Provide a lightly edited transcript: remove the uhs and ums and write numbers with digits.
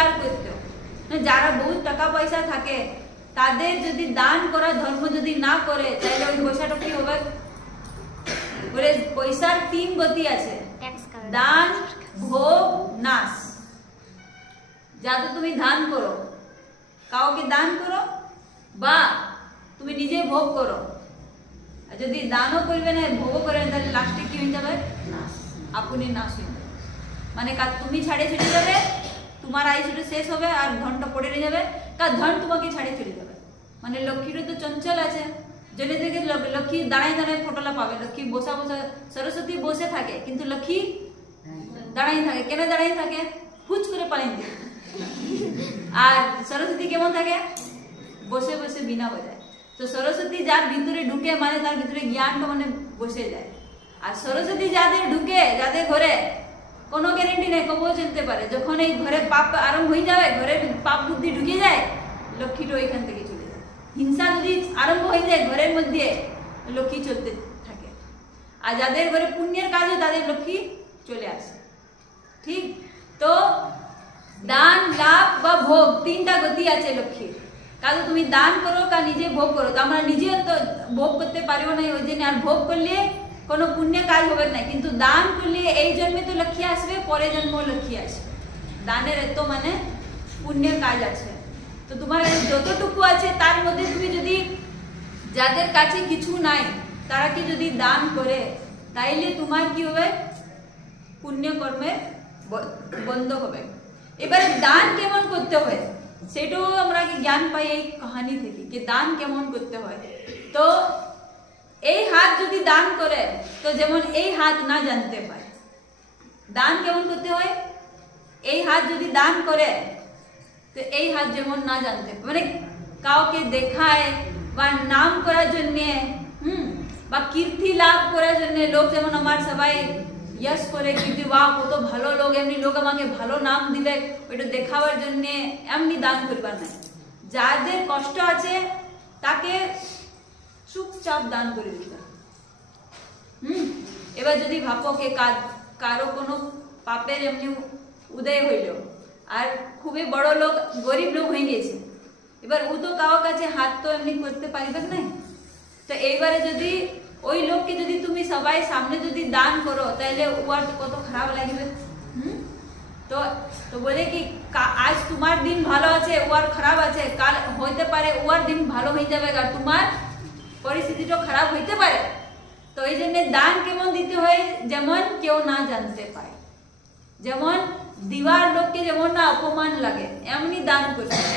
স্বীকার করতে। যারা বহুত টাকা পয়সা থাকে তাদের যদি দান করা ধর্ম যদি না করে তাহলে ওই পয়সাটা কি হবে? বলে পয়সার তিন গতি আছে, দান, ভোগ, নাশ। যাতে তুমি দান করো, কাউকে দান করো বা তুমি নিজে ভোগ করো, আর যদি দানও করবে না ভোগ করে না তাহলে লাস্টে কি হয়ে যাবে? নাশ, আপনি নাশ হয়ে যাবে। মানে তুমি ছাড়ে চলে যাবে, তোমার আয়ুষটা শেষ হবে আর ধনটা পড়ে নিয়ে যাবে, কার ধন তোমাকে ছাড়ে চলে যাবে। মানে লক্ষ্মীরও তো চঞ্চল আছে, জেনে থেকে লক্ষ্মী দাঁড়াই দাঁড়াই ফটোলা পাবে, লক্ষ্মী বসা বসা, সরস্বতী বসে থাকে কিন্তু লক্ষ্মী দাঁড়াই থাকে। কেন দাঁড়াই থাকে? হুচ করে পালিয়ে দিয়ে। আর সরস্বতী কেমন থাকে? বসে বসে বিনা বাজায়। তো সরস্বতী যার ভিতরে ঢুকে মানে তার ভিতরে জ্ঞানটা মানে বসে যায়। আর সরস্বতী যাদের ঢুকে, যাদের ঘরে কোনো গ্যারেন্টি নেই, কবও চলতে পারে। যখন এই ঘরে পাপ আরম্ভ হয়ে যাবে, ঘরে পাপ বুদ্ধি ঢুকে যায়, লক্ষ্মীটা ওইখান থেকে চলে যায়। হিংসা যদি আরম্ভ হয়ে যায় ঘরের মধ্যে, লক্ষ্মী চলতে থাকে। আর যাদের ঘরে পুণ্যের কাজ হয় তাদের লক্ষ্মী চলে আসে। ঠিক তো দান, লাভ বা ভোগ তিনটা গতি আছে লক্ষ্মীর। কারণ তুমি দান করো কা নিজে ভোগ করো, তো আমরা নিজে তো ভোগ করতে পারিও না, ওই জন্য। আর ভোগ করলে কোনো পুণ্য কাজ হবে না, কিন্তু দান করলে এই জন্মে তো লক্ষ্মী আসবে, পরে জন্ম লক্ষ্মী আসবে। দানের এত মানে পুণ্যের কাজ আছে। তো তোমার যতটুকু আছে তার মধ্যে তুমি যদি, যাদের কাছে কিছু নাই তারা কি যদি দান করে, তাইলে তোমার কি হবে? পুণ্য কর্মের বন্ধ হবে। এবারে দান কেমন করতে হয় সেটাও আমরা জ্ঞান পাই এই কাহিনী থেকে, যে দান কেমন করতে হয়। তো এই হাত যদি দান করে, তো যেমন এই হাত না জানতে পারে দান কেমন করতে হয়। এই হাত যদি দান করে তো এই হাত যেমন না জানতে, মানে কাউকে দেখায় বা নাম করার জন্যে, বা কীর্তি লাভ করার জন্য, লোক যেমন আমার সবাই यश করে কীর্তি, বাহ কত ভালো লোক, এমনি লোক আমাকে ভালো নাম দিলে, ওইটা দেখাবার জন্য এমনি দান করবার নাই। যাদের কষ্ট আছে তাকে চুপচাপ দান করে দিবা। এবার যদি ভাবো কে কারো কোনো পাপের এমনি উদয় হইল আর খুবই বড় লোক, গরিব লোক হয়ে গেছে, এবার ও তো কারো কাছে হাত তো এমনি করতে পারবে না। তো এইবারে যদি ওই লোককে যদি তুমি সবাই সামনে যদি দান করো তাহলে ওর কত খারাপ লাগবে। তো বলে কি আজ তোমার দিন ভালো আছে, ওর খারাপ আছে, কাল হইতে পারে ওর দিন ভালো হয়ে যাবে আর তোমার পরিস্থিতিটা খারাপ হইতে পারে। তো এই জন্য দান কেমন দিতে হয়, যেমন কেউ না জানতে পারে, যেমন দিবার লোককে যেমন না অপমান লাগে, এমনি দান করতে হয়।